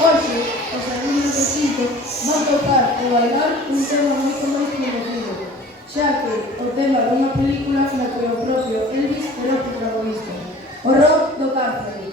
Hoxe, os alumnos do quinto van tocar e bailar un tema moito máis conocido, xa que o tema dunha película na que o propio Elvis era o protagonista, o rock do cárcere.